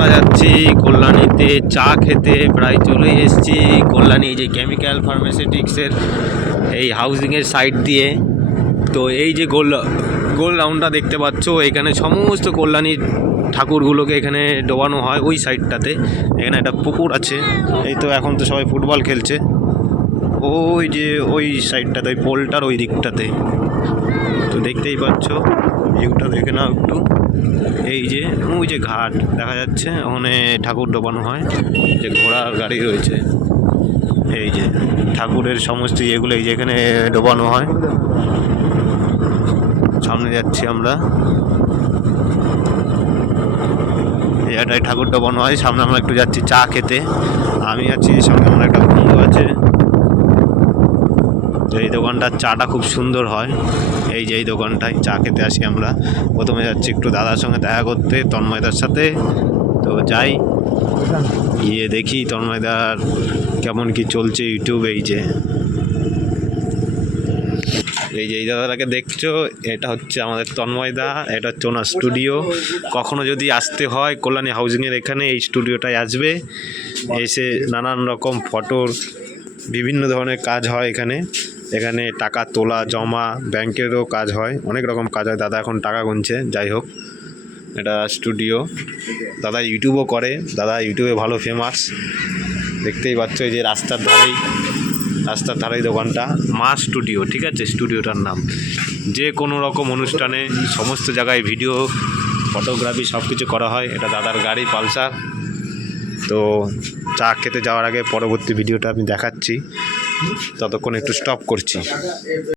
আমরা যাচ্ছি কল্যাণীতে চা খেতে, প্রায় চলে এসেছি কল্যাণী যে কেমিক্যাল ফার্মাসিউটিক্সের এই হাউজিংয়ের সাইড দিয়ে। তো এই যে গোল রাউন্ডটা দেখতে পাচ্ছ, এখানে সমস্ত কল্যাণীর ঠাকুরগুলোকে এখানে ডোবানো হয় ওই সাইডটাতে। এখানে একটা পুকুর আছে, এই তো এখন তো সবাই ফুটবল খেলছে ওই যে ওই সাইডটাতে, ওই পোলটার ওই দিকটাতে। তো দেখতেই পাচ্ছ, ভিউটা দেখে নাও একটু। এই যে ওই যে ঘাট দেখা যাচ্ছে, ওখানে ঠাকুর ডোবানো হয়, যে ঘোড়ার গাড়ি রয়েছে। এই যে ঠাকুরের সমস্ত ইয়েগুলো এই যে এখানে ডোবানো হয়। সামনে যাচ্ছি আমরা, এটাই ঠাকুর ডোবানো হয়। সামনে আমরা একটু যাচ্ছি চা খেতে, আমি আছি, সামনে আমার একটা বন্ধু আছে। তো এই দোকানটার চাটা খুব সুন্দর হয়। এই যে এই দোকানটায় চা খেতে আসি আমরা। প্রথমে যাচ্ছি একটু দাদার সঙ্গে দেখা করতে, তন্ময়দার সাথে। তো যাই, গিয়ে দেখি তন্ময়দার কেমন কি চলছে ইউটিউবে। এই দাদাটাকে দেখছো, এটা হচ্ছে আমাদের তন্ময়দা, এটা হচ্ছে ওনার স্টুডিও। কখনো যদি আসতে হয় কল্যাণী হাউজিংয়ের এখানে, এই স্টুডিওটায় আসবে, এসে নানান রকম ফটোর বিভিন্ন ধরনের কাজ হয় এখানে। এখানে টাকা তোলা, জমা, ব্যাংকেরও কাজ হয়, অনেক রকম কাজ হয়। দাদা এখন টাকা গুনছে। যাই হোক, এটা স্টুডিও। দাদা ইউটিউবও করে, দাদা ইউটিউবে ভালো ফেমাস। দেখতেই পাচ্ছ, এই যে রাস্তার ধারেই দোকানটা, মা স্টুডিও, ঠিক আছে স্টুডিওটার নাম। যে কোনো রকম অনুষ্ঠানে সমস্ত জায়গায় ভিডিও, ফটোগ্রাফি সব কিছু করা হয়। এটা দাদার গাড়ি পালসার। তো চা খেতে যাওয়ার আগে পরবর্তী ভিডিওটা আমি দেখাচ্ছি, ততক্ষণ একটু স্টপ করছি।